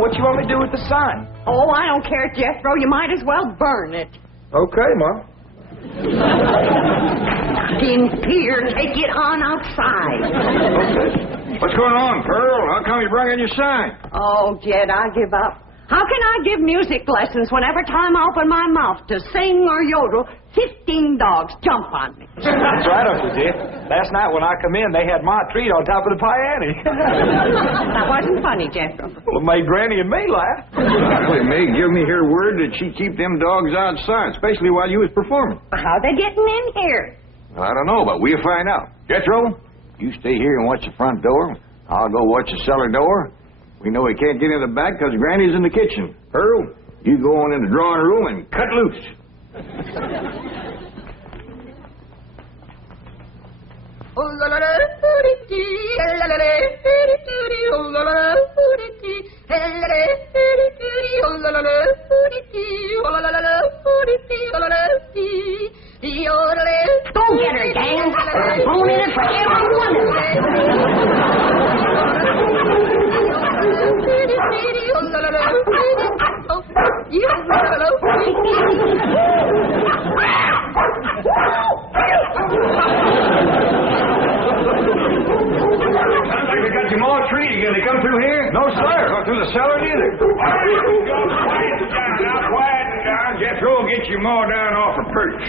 what you want me to do with the sign? Oh, I don't care, Jethro. You might as well burn it. Okay, Ma. In here, take it on outside. Okay. What's going on, Pearl? How come you brought in your sign? Oh, Jed, I give up. How can I give music lessons when every time I open my mouth to sing or yodel, 15 dogs jump on me? That's right, Uncle Jed. Last night when I come in, they had my treat on top of the piano. That wasn't funny, Jethro. Well, it made Granny and me laugh. Well, it may give me her word that she'd keep them dogs outside, especially while you was performing. How they getting in here? Well, I don't know, but we'll find out. Jethro, you stay here and watch the front door. I'll go watch the cellar door. We know he can't get in the back because Granny's in the kitchen. Pearl, you go on in the drawing room and cut loose. Go get her, gang. I'm going in it for every one of them. They got some more trees again. They come through here? No, sir. Not through the cellar, neither. Quiet down. Jethro will get you more down off a perch.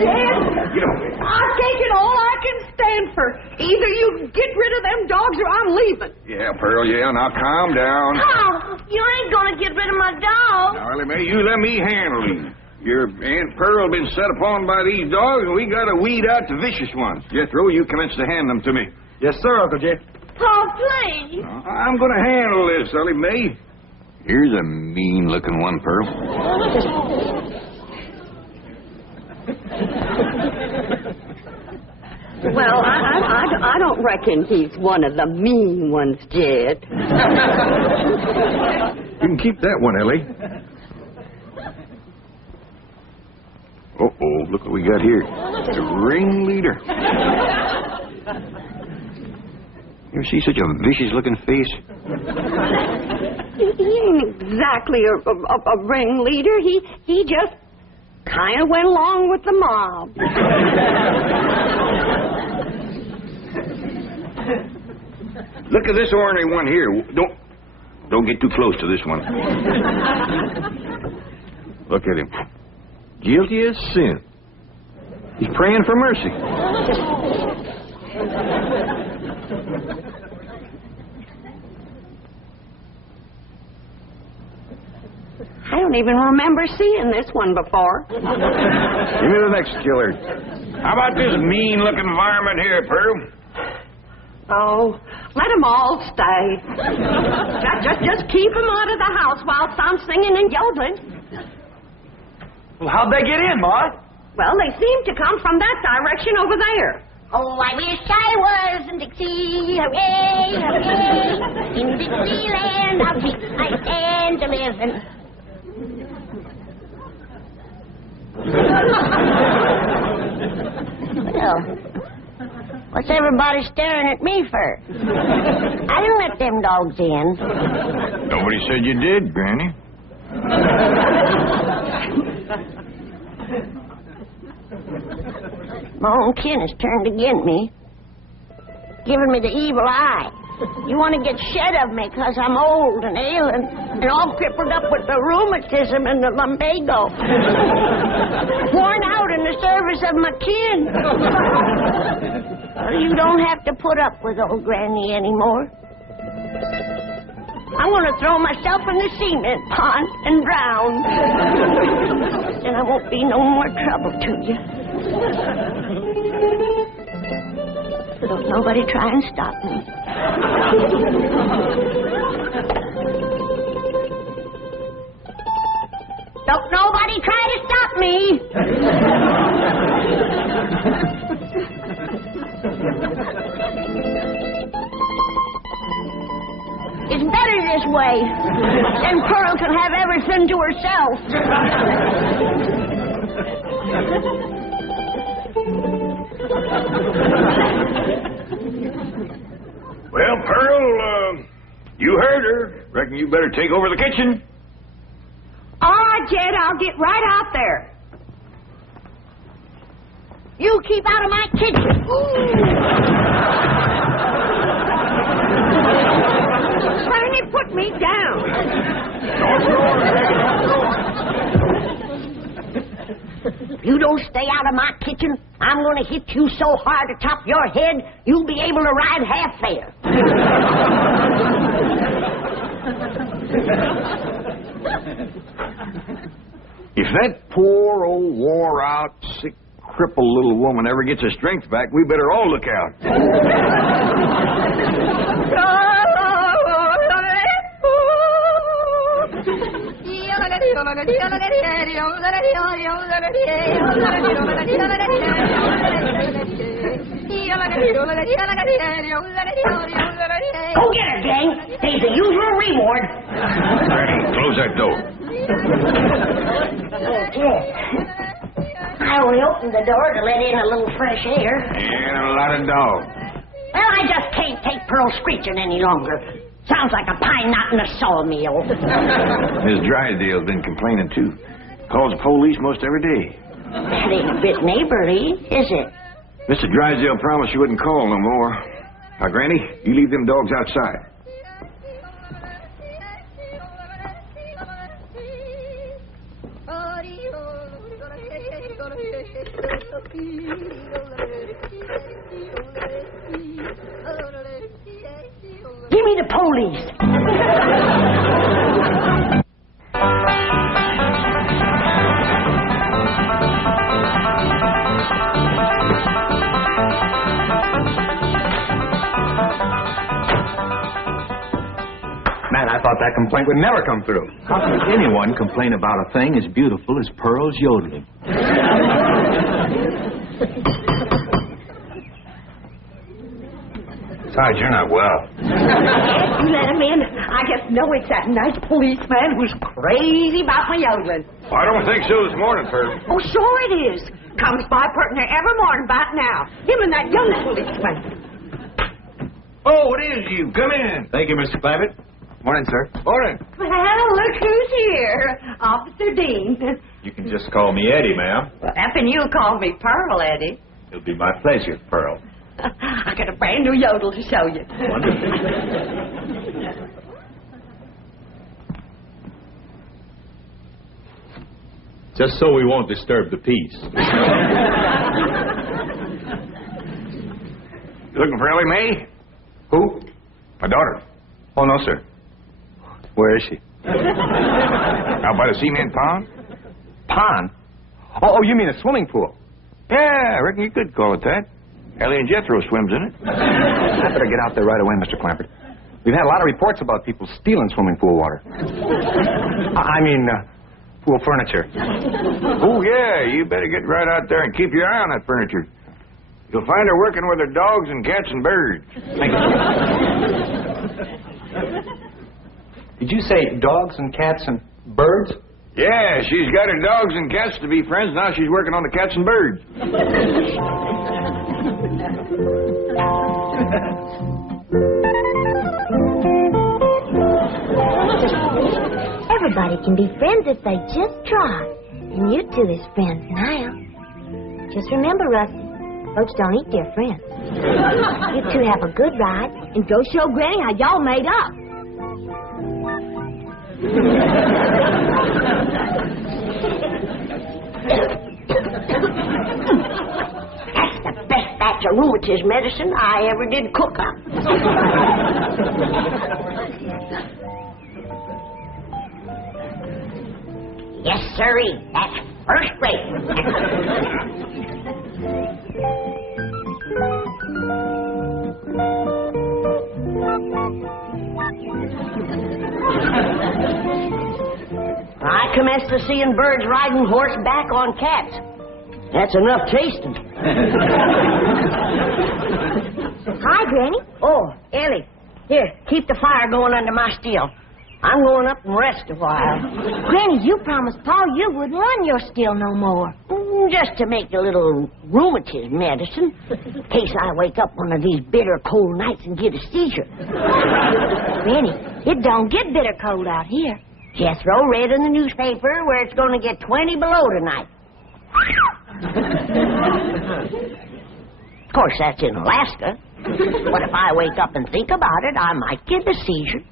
Dad, Get over there. I've taken all I can stand for. Either you get rid of them dogs or I'm leaving. Yeah, Pearl, yeah. Now calm down. Oh, you ain't gonna get rid of my dog. Now, Ellie Mae, you let me handle these. Your Aunt Pearl been set upon by these dogs, and we gotta weed out the vicious ones. Jethro, you commence to hand them to me. Yes, sir, Uncle Jed. Oh, please. I'm gonna handle this, Ellie Mae. Here's a mean-looking one, Pearl. Well, I don't reckon he's one of the mean ones, Jed. You can keep that one, Ellie. Uh-oh, look what we got here. The ringleader. You ever see such a vicious-looking face? He ain't exactly a ringleader. He just kind of went along with the mob. Look at this ornery one here. Don't get too close to this one. Look at him. Guilty as sin. He's praying for mercy. I don't even remember seeing this one before. Give me the next killer. How about this mean-looking varmint here, Pearl? Oh, let them all stay. Just keep them out of the house whilst I'm singing and yodeling. Well, how'd they get in, Ma? Well, they seem to come from that direction over there. Oh, I wish I was in Dixie, hooray, hooray. In Dixieland, I'll take my stand to live in. Well, what's everybody staring at me for? I didn't let them dogs in. Nobody said you did, Granny. My own kin has turned against me, giving me the evil eye. You want to get shed of me because I'm old and ailing and all crippled up with the rheumatism and the lumbago. Worn out in the service of my kin. Well, you don't have to put up with old Granny anymore. I want to throw myself in the cement pond and drown. Then I won't be no more trouble to you. Don't nobody try and stop me. Don't nobody try to stop me. It's better this way. Then Pearl can have everything to herself. Well, Pearl, You heard her. Reckon you better take over the kitchen. All right, Jed, I'll get right out there. You keep out of my kitchen. Bernie, put me down. If you don't stay out of my kitchen, I'm going to hit you so hard atop your head, you'll be able to ride half fare. If that poor old wore-out, sick, crippled little woman ever gets her strength back, we better all look out. Go get her, gang. There's the usual reward. Granny, close that door. Okay. I only opened the door to let in a little fresh air. And a lot of dogs. Well, I just can't take Pearl screeching any longer. Sounds like a pine knot in a sawmill. Miss Drysdale's been complaining, too. Calls the police most every day. That ain't a bit neighborly, is it? Mr. Drysdale promised she wouldn't call no more. Now, Granny, you leave them dogs outside. Give me the police. Man, I thought that complaint would never come through. How can anyone complain about a thing as beautiful as Pearl's yodeling? Besides, you're not well. You let him in. I just know it's that nice policeman who's crazy about my yodeling. I don't think so this morning, Pearl. Oh, sure it is. Comes by pert near every morning about now. Him and that young policeman. Oh, it is you. Come in. Thank you, Mr. Clampett. Morning, sir. Morning. Well, look who's here. Officer Dean. You can just call me Eddie, ma'am. Well, and you call me Pearl, Eddie. It'll be my pleasure, Pearl. I got a brand new yodel to show you. Wonderful. Just so we won't disturb the peace. You looking for Ellie Mae? Who? My daughter. Oh, no, sir. Where is she? Out by the cement pond? Pond? Oh, you mean a swimming pool? Yeah, I reckon you could call it that. Ellie and Jethro swims in it. I better get out there right away, Mr. Clampett. We've had a lot of reports about people stealing swimming pool water. I mean, pool furniture. Oh, yeah, you better get right out there and keep your eye on that furniture. You'll find her working with her dogs and cats and birds. Thank you. Did you say dogs and cats and birds? Yeah, she's got her dogs and cats to be friends. Now she's working on the cats and birds. Everybody can be friends if they just try. And you two is friends now. Just remember, Rusty, folks don't eat their friends. You two have a good ride and go show Granny how y'all made up. That's the best batch of rheumatism medicine I ever did cook up. Yes, sirree. That's first rate. I commenced to seeing birds riding horseback on cats. That's enough tasting. Hi, Granny. Oh, Ellie. Here, keep the fire going under my steel. I'm going up and rest a while. Granny, you promised Paul you wouldn't run your still no more. Oh, Just to make a little rheumatism medicine, in case I wake up one of these bitter cold nights and get a seizure. Granny, it don't get bitter cold out here. Just throw red in the newspaper where it's going to get 20 below tonight. Of course, that's in Alaska. But if I wake up and think about it, I might get a seizure.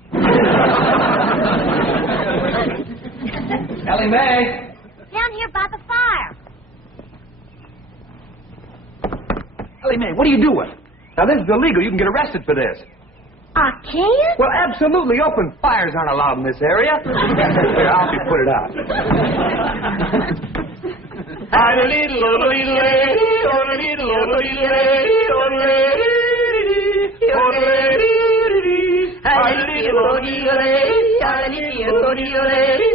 Ellie Mae! Down here by the fire. Ellie Mae, what are you doing? Now, this is illegal. You can get arrested for this. I can't? Well, absolutely. Open fires aren't allowed in this area. Here, I'll help you put it out. I'm a little old lady, old little old lady, old lady, old lady. I'm a little old lady, old lady, old lady.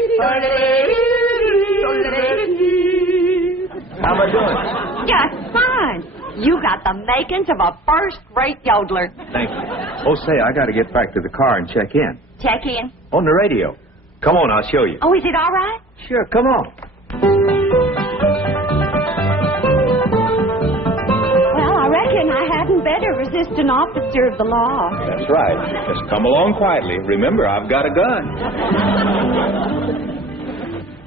How am I doing? Just fine. You got the makings of a first-rate yodeler. Thank you. Oh, say, I got to get back to the car and check in. Check in. On the radio. Come on, I'll show you. Oh, is it all right? Sure, come on. Well, I reckon I hadn't better resist an officer of the law. That's right. Just come along quietly. Remember, I've got a gun.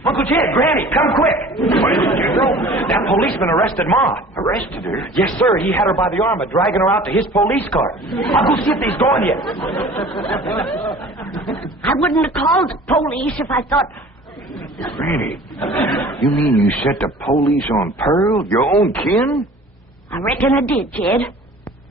Uncle Jed, Granny, come quick. What is it, General? That policeman arrested Ma. Arrested her? Yes, sir. He had her by the arm and dragging her out to his police car. I'll go see if he's gone yet. I wouldn't have called the police if I thought... Granny, you mean you set the police on Pearl, your own kin? I reckon I did, Jed.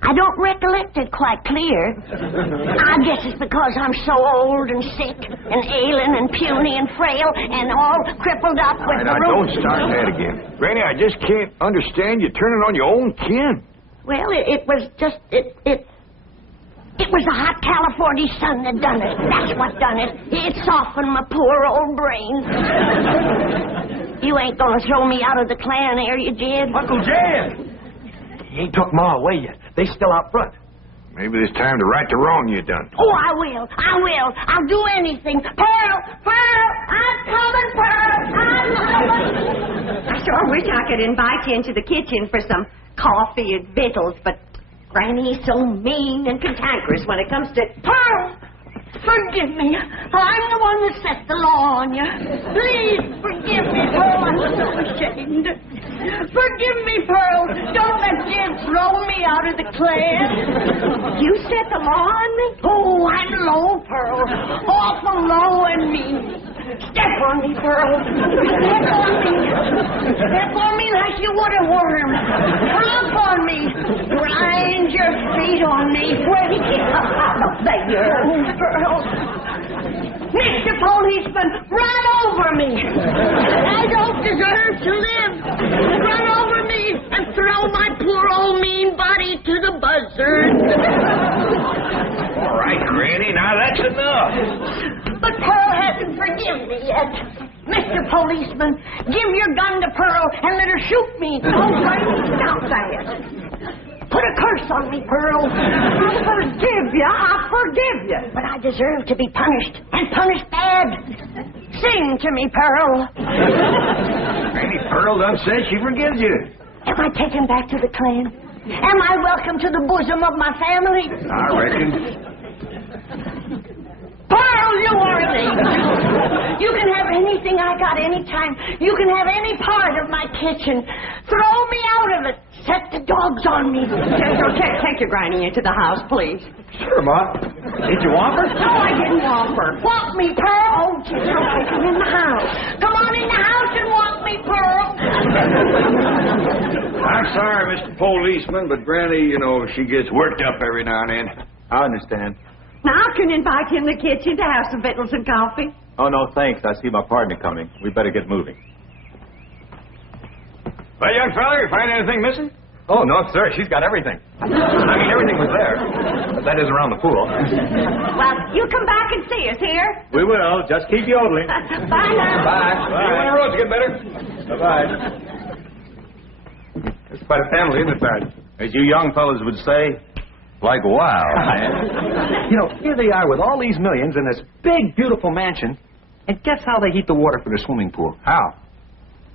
I don't recollect it quite clear. I guess it's because I'm so old and sick and ailing and puny and frail and all crippled up with the Now, don't start that again. Granny, I just can't understand you turning on your own kin. Well, it was just... It was the hot California sun that done it. That's what done it. It softened my poor old brain. You ain't gonna throw me out of the clan, are you, Jed? Uncle Jed! He ain't took Ma away yet. They still out front. Maybe it's time to right the wrong you done. Oh, I will. I'll do anything. Pearl! I'm coming, Pearl! I'm coming! I sure wish I could invite you into the kitchen for some coffee and victuals, but Granny's so mean and cantankerous when it comes to... Pearl! Forgive me. I'm the one that set the law on you. Please forgive me, Pearl. I'm so ashamed. Forgive me, Pearl. Don't let Jim throw me out of the clan. You set the law on me? Oh, I'm low, Pearl. Awful low and mean. Step on me, Pearl. Step on me. Step on me like you would a worm. Flop on me. Grind your feet on me. There, Pearl. Mr. Policeman, run over me. I don't deserve to live. Run over me and throw my poor old mean body to the buzzard. All right, Granny, now that's enough. But Pearl hasn't forgiven me yet. Mr. Policeman, give your gun to Pearl and let her shoot me. Oh, Granny, stop that. Put a curse on me, Pearl. I forgive you. But I deserve to be punished, and punished bad. Sing to me, Pearl. Granny, Pearl done said she forgives you. Am I taken back to the clan? Am I welcome to the bosom of my family? I reckon. Pearl, you are an angel. You can have anything I got anytime. You can have any part of my kitchen. Throw me out of it. Set the dogs on me. Take your Granny into the house, please. Sure, Ma. Did you want her? No, I didn't want her. Walk me, Pearl. Oh, come in the house. Come on in the house and walk me, Pearl. I'm sorry, Mr. Policeman, but Granny, you know, she gets worked up every now and then. I understand. Now, I can invite you in the kitchen to have some victuals and coffee. Oh, no, thanks. I see my partner coming. We better get moving. Well, young fella, you find anything missing? Oh, no, sir. She's got everything. I mean, everything was there. But that is around the pool. Well, you come back and see us here. We will. Just keep yodeling. Bye now. Bye. See you when the roads get better. Bye-bye. It's quite a family, isn't it, Barrett? As you young fellas would say, like wow, man. You know, here they are with all these millions in this big, beautiful mansion. And guess how they heat the water for their swimming pool? How?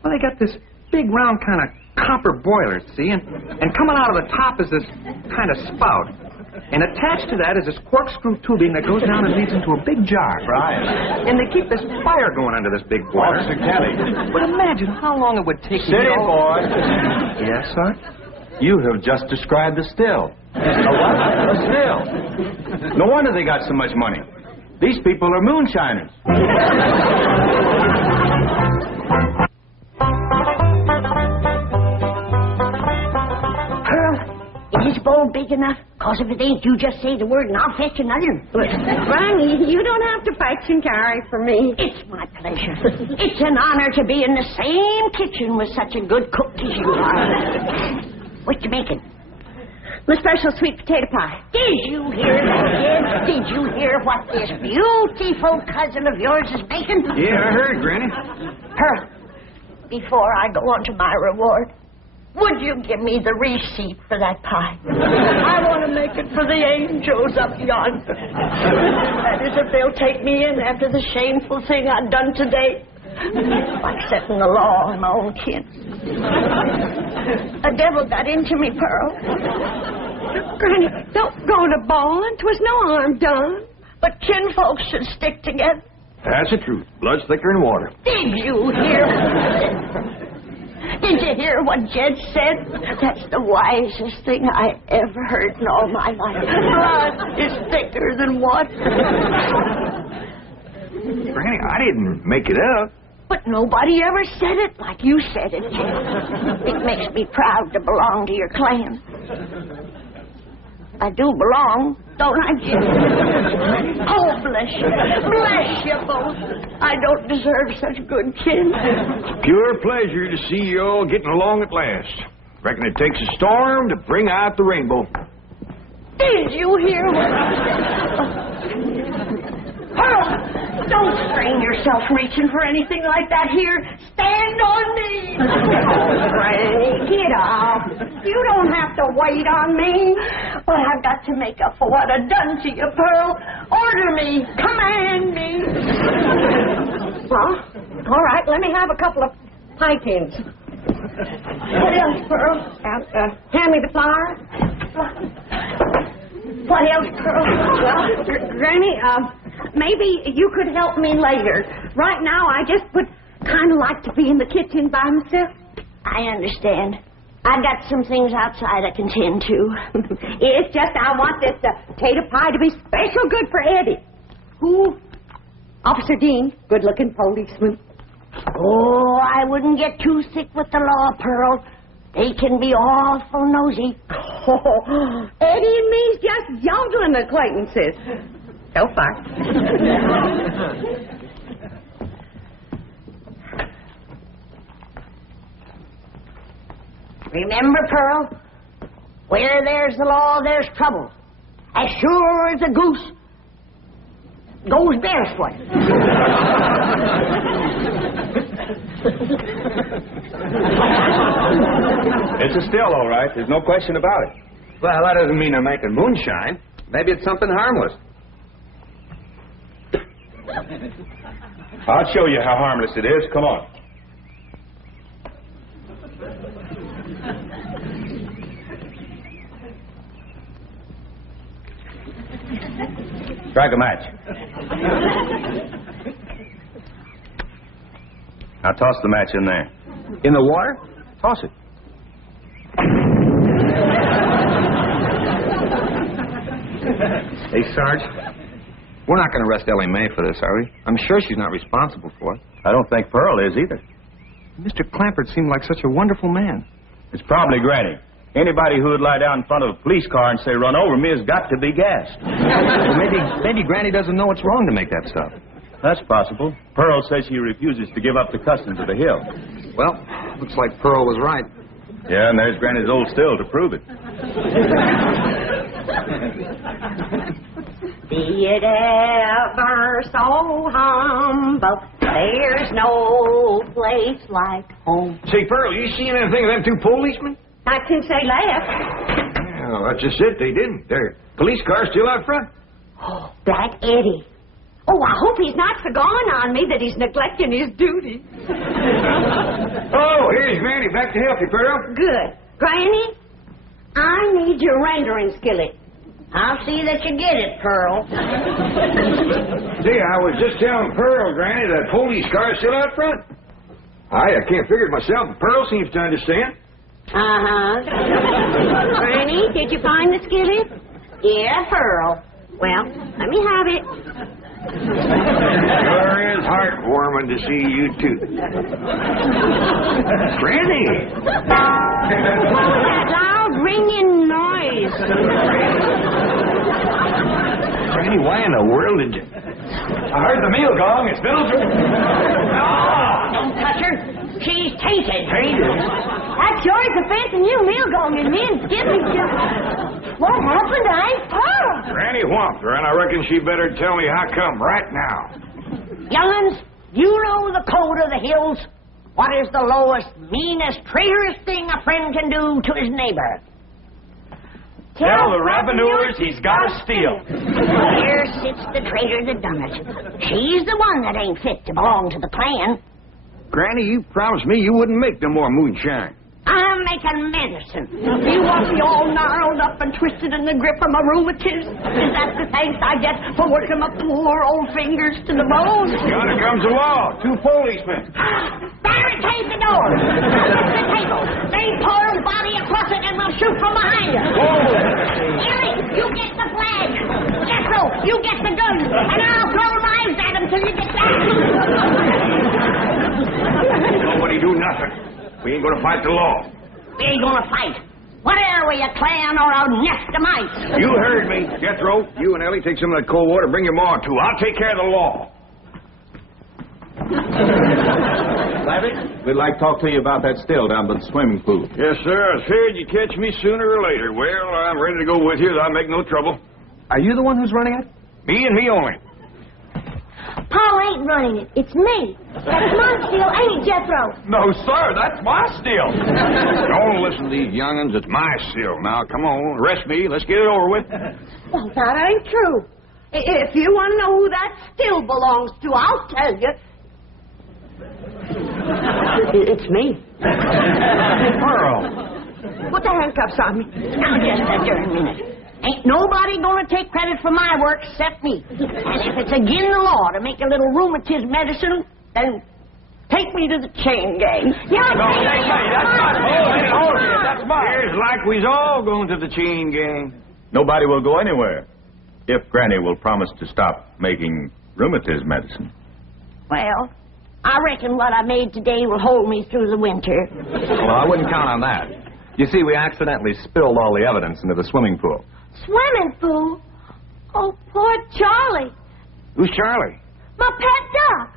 Well, they got this big, round kind of copper boiler, see? And coming out of the top is this kind of spout. And attached to that is this corkscrew tubing that goes down and leads into a big jar. Right. And they keep this fire going under this big boiler. Officer Kelly. But imagine how long it would take to Steady, boy. Yes, sir? You have just described the still. A what? A still. No wonder they got so much money. These people are moonshiners. Pearl, is this bowl big enough? Because if it ain't, you just say the word and I'll fetch another. Granny, you don't have to fetch and carry for me. It's my pleasure. It's an honor to be in the same kitchen with such a good cook as you are. What you making? My special sweet potato pie. Did you hear that, kid? Did you hear what this beautiful cousin of yours is making? Yeah, I heard, Granny. Pearl, before I go on to my reward, would you give me the receipt for that pie? I want to make it for the angels up yonder. That is, if they'll take me in after the shameful thing I've done today. Like setting the law on my own kin. The devil got into me, Pearl. Granny, don't go to bawling. 'Twas no harm done. But kinfolks should stick together. That's the truth. Blood's thicker than water. Did you hear what he said? Did you hear what Jed said? That's the wisest thing I ever heard in all my life. Blood is thicker than water. Granny, I didn't make it up. But nobody ever said it like you said it, Jed. It makes me proud to belong to your clan. I do belong, don't I, Jed? Oh, bless you. Bless you both. I don't deserve such good kin. Pure pleasure to see you all getting along at last. Reckon it takes a storm to bring out the rainbow. Did you hear what I said? Pearl, don't strain yourself reaching for anything like that here. Stand on me. Granny, get up. You don't have to wait on me. Well, I've got to make up for what I've done to you, Pearl. Order me. Command me. Well, all right, let me have a couple of pie tins. What else, Pearl? Hand me the flour. What else, Pearl? Well, Granny, maybe you could help me later. Right now, I just would kind of like to be in the kitchen by myself. I understand. I've got some things outside I can tend to. It's just I want this potato pie to be special good for Eddie. Who? Officer Dean, good-looking policeman. Oh, I wouldn't get too thick with the law, Pearl. They can be awful nosy. Oh, Eddie and me's just yodeling acquaintances. So far. Remember, Pearl, where there's the law, there's trouble. As sure as a goose goes barefoot. It's a still, all right. There's no question about it. Well, that doesn't mean they're making moonshine. Maybe it's something harmless. I'll show you how harmless it is. Come on. Strike a match. Now toss the match in there. In the water? Toss it. Hey, Sarge, we're not going to arrest Ellie Mae for this, are we? I'm sure she's not responsible for it. I don't think Pearl is either. Mr. Clampett seemed like such a wonderful man. It's probably Granny. Anybody who would lie down in front of a police car and say, "Run over me," has got to be gassed. Well, maybe Granny doesn't know it's wrong to make that stuff. That's possible. Pearl says she refuses to give up the customs of the hill. Well, looks like Pearl was right. Yeah, and there's Granny's old still to prove it. Be it ever so humble, there's no place like home. Say, Pearl, you seen anything of them two policemen? I can say left. Well, that's just it. They didn't. Their police car's still out front. Oh, that Eddie. Oh, I hope he's not so gone on me that he's neglecting his duty. Oh, here's Granny. back to help you, Pearl. Good. Granny, I need your rendering skillet. I'll see that you get it, Pearl. See, I was just telling Pearl, Granny, that police car's still out front. I can't figure it myself, but Pearl seems to understand. Uh-huh. Granny, did you find the skillet? Yeah, Pearl. Well, let me have it. Sure is heartwarming to see you two. Granny! That loud ringing noise. Granny, why in the world did you... I heard the meal gong. It's Middleton. Don't touch her. She's tainted. That's yours, the fence, and you meal going, and me and Skippy just... What happened? I ain't Pearl. Granny whomped her, and I reckon she better tell me how come right now. Young'uns, you know the code of the hills. What is the lowest, meanest, traitorous thing a friend can do to his neighbor? Tell the revenuers he's got to steal. Here sits the traitor that done it. She's the one that ain't fit to belong to the clan. Granny, you promised me you wouldn't make no more moonshine. I'm making medicine. You want me all gnarled up and twisted in the grip of my rheumatism? Is that the thanks I get for working my poor old fingers to the bone? Yonder comes the law. 2 policemen. Barricade the door. The table. They pour a body across it and we'll shoot from behind you. Elly, you get the flag. Jethro, you get the gun. And I'll throw knives at them till you get back. Nobody do nothing. We ain't gonna fight the law. We ain't gonna fight. What are we, a clan or a nest of mice? You heard me. Jethro, you and Elly take some of that cold water. Bring your ma, too. I'll take care of the law. Savage, we'd like to talk to you about that still down by the swimming pool. Yes, sir. I figured you'd catch me sooner or later. Well, I'm ready to go with you. I'll make no trouble. Are you the one who's running it? Me and me only. Paul ain't running it. It's me. That's my steal, ain't it, Jethro? No, sir, that's my still. Don't listen to these young'uns. It's my still. Now, come on. Arrest me. Let's get it over with. Well, that ain't true. If you want to know who that still belongs to, I'll tell you. It's me. Pearl. Put the handcuffs on me. Now, just a darn minute. Ain't nobody gonna take credit for my work except me. And if it's agin the law to make a little rheumatism medicine, then take me to the chain gang. That's mine. Here's like we's all going to the chain gang. Nobody will go anywhere if Granny will promise to stop making rheumatism medicine. Well, I reckon what I made today will hold me through the winter. Well, I wouldn't count on that. You see, we accidentally spilled all the evidence into the swimming pool. Swimming pool? Oh, poor Charlie. Who's Charlie? My pet duck.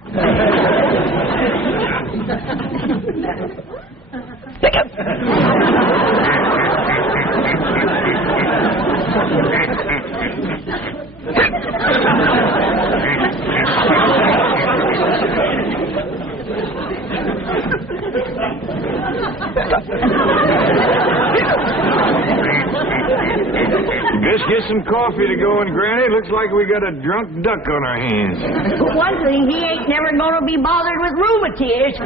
Let's get some coffee to go in, Granny. Looks like we got a drunk duck on our hands. For one thing, he ain't never gonna be bothered with rheumatiz.